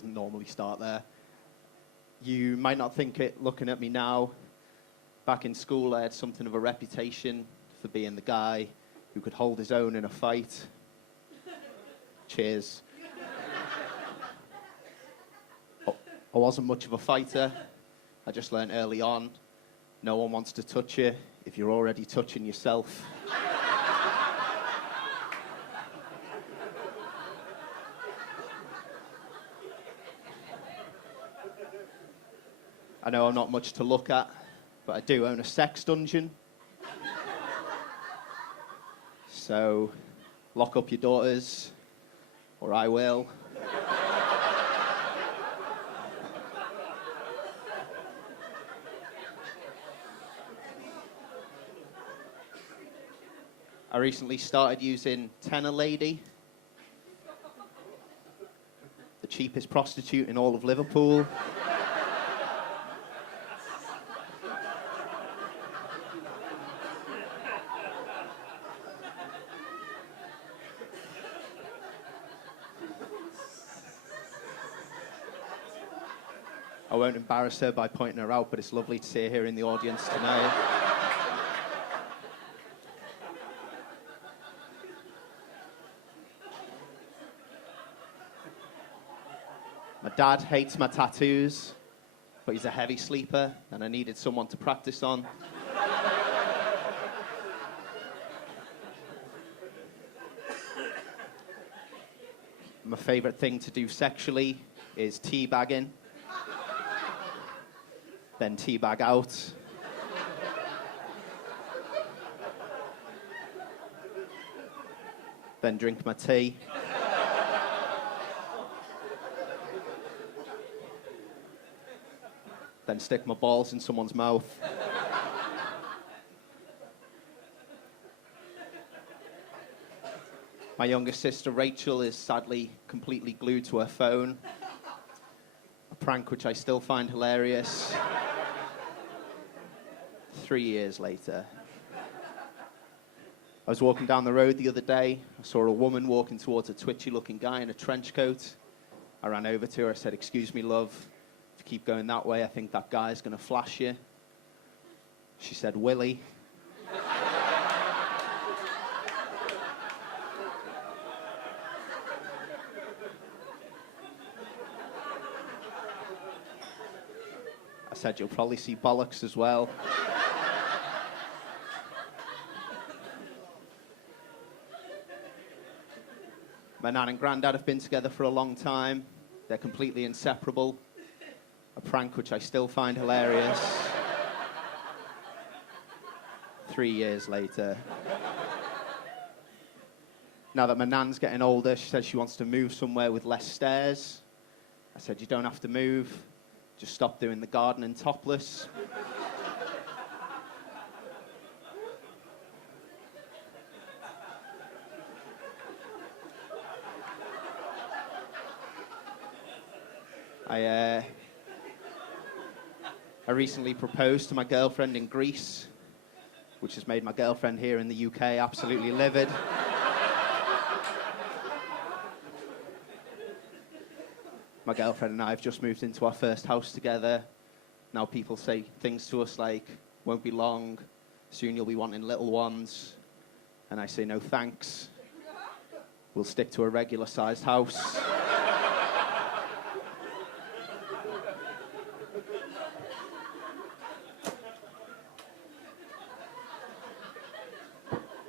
doesn't normally start there. You might not think it looking at me now. Back in school, I had something of a reputation for being the guy who could hold his own in a fight. Cheers. I wasn't much of a fighter. I just learned early on, no one wants to touch you if you're already touching yourself. I know I'm not much to look at, but I do own a sex dungeon. So, lock up your daughters, or I will. I recently started using Tenor Lady, the cheapest prostitute in all of Liverpool. I won't embarrass her by pointing her out, but it's lovely to see her here in the audience tonight. My dad hates my tattoos, but he's a heavy sleeper, and I needed someone to practice on. My favourite thing to do sexually is teabagging, then teabag out, then drink my tea. Then stick my balls in someone's mouth. My younger sister Rachel is sadly completely glued to her phone. A prank which I still find hilarious. 3 years later. I was walking down the road the other day. I saw a woman walking towards a twitchy-looking guy in a trench coat. I ran over to her. I said, "Excuse me, love. If you keep going that way, I think that guy's going to flash you." She said, "Willie." I said, "You'll probably see bollocks as well." My nan and granddad have been together for a long time. They're completely inseparable. A prank which I still find hilarious. 3 years later. Now that my nan's getting older, she says she wants to move somewhere with less stairs. I said, "You don't have to move. Just stop doing the gardening topless." I recently proposed to my girlfriend in Greece, which has made my girlfriend here in the UK absolutely livid. My girlfriend and I have just moved into our first house together. Now people say things to us like, "Won't be long, soon you'll be wanting little ones." And I say, "No thanks. We'll stick to a regular-sized house."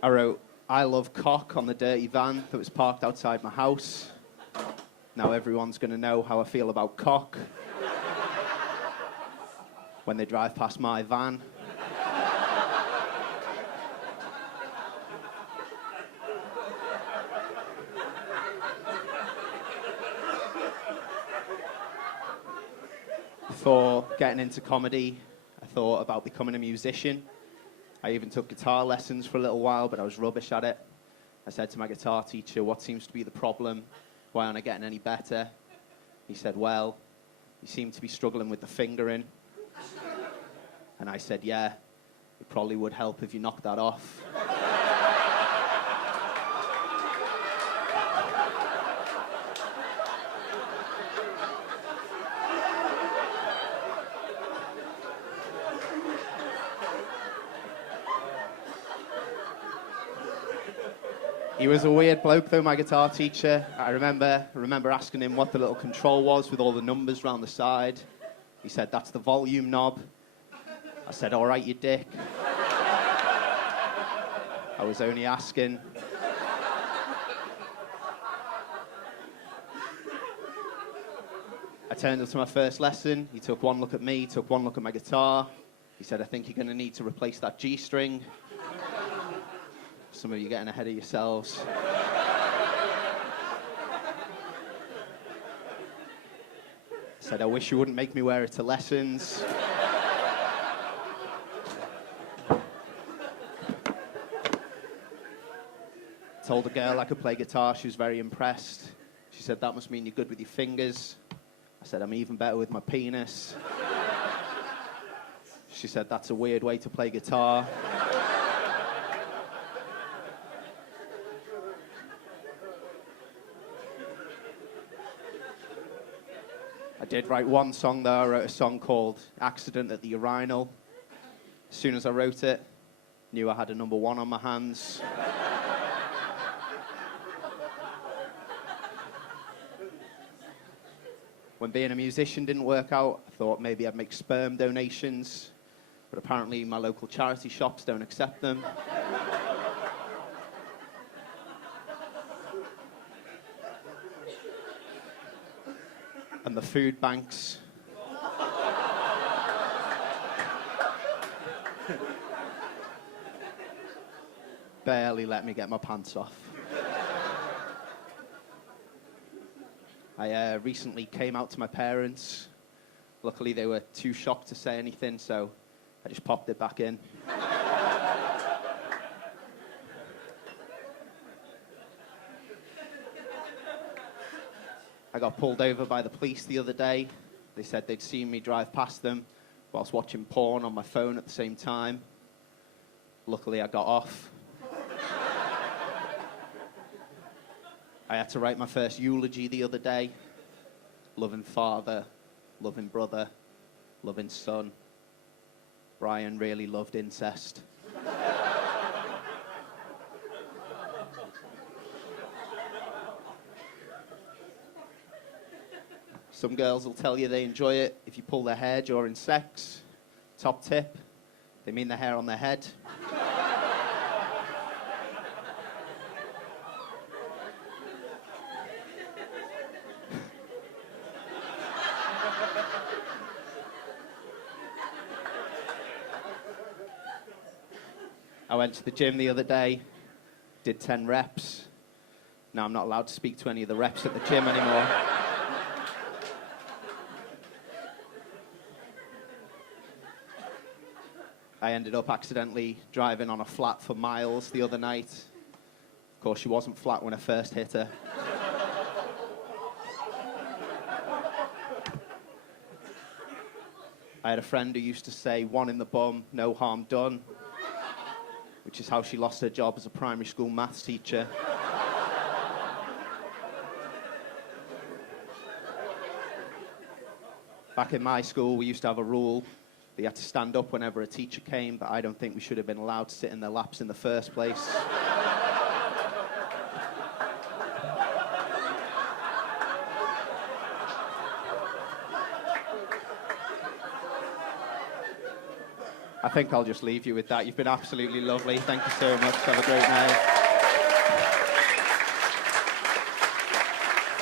I wrote, "I love cock" on the dirty van that was parked outside my house. Now everyone's going to know how I feel about cock when they drive past my van. Before getting into comedy, I thought about becoming a musician. I even took guitar lessons for a little while, but I was rubbish at it. I said to my guitar teacher, "What seems to be the problem? Why aren't I getting any better?" He said, "Well, you seem to be struggling with the fingering." And I said, "Yeah, it probably would help if you knocked that off." He was a weird bloke, though, my guitar teacher. I remember asking him what the little control was with all the numbers round the side. He said, "That's the volume knob." I said, "All right, you dick." I was only asking. I turned up to my first lesson. He took one look at me, took one look at my guitar. He said, "I think you're going to need to replace that G string. Some of you getting ahead of yourselves." I said, "I wish you wouldn't make me wear it to lessons." Told a girl I could play guitar. She was very impressed. She said, "That must mean you're good with your fingers." I said, "I'm even better with my penis." She said, "That's a weird way to play guitar." I did write one song, though. I wrote a song called "Accident at the Urinal." As soon as I wrote it, knew I had a #1 on my hands. When being a musician didn't work out, I thought maybe I'd make sperm donations, but apparently my local charity shops don't accept them. And the food banks barely let me get my pants off. I recently came out to my parents. Luckily, they were too shocked to say anything, so I just popped it back in. I got pulled over by the police the other day. They said they'd seen me drive past them whilst watching porn on my phone at the same time. Luckily, I got off. I had to write my first eulogy the other day. Loving father, loving brother, loving son. Brian really loved incest. Some girls will tell you they enjoy it if you pull their hair during sex. Top tip, they mean the hair on their head. I went to the gym the other day, did 10 reps. Now I'm not allowed to speak to any of the reps at the gym anymore. I ended up accidentally driving on a flat for miles the other night. Of course, she wasn't flat when I first hit her. I had a friend who used to say, "One in the bum, no harm done," which is how she lost her job as a primary school maths teacher. Back in my school, we used to have a rule that you had to stand up whenever a teacher came, but I don't think we should have been allowed to sit in their laps in the first place. I think I'll just leave you with that. You've been absolutely lovely. Thank you so much. Have a great night.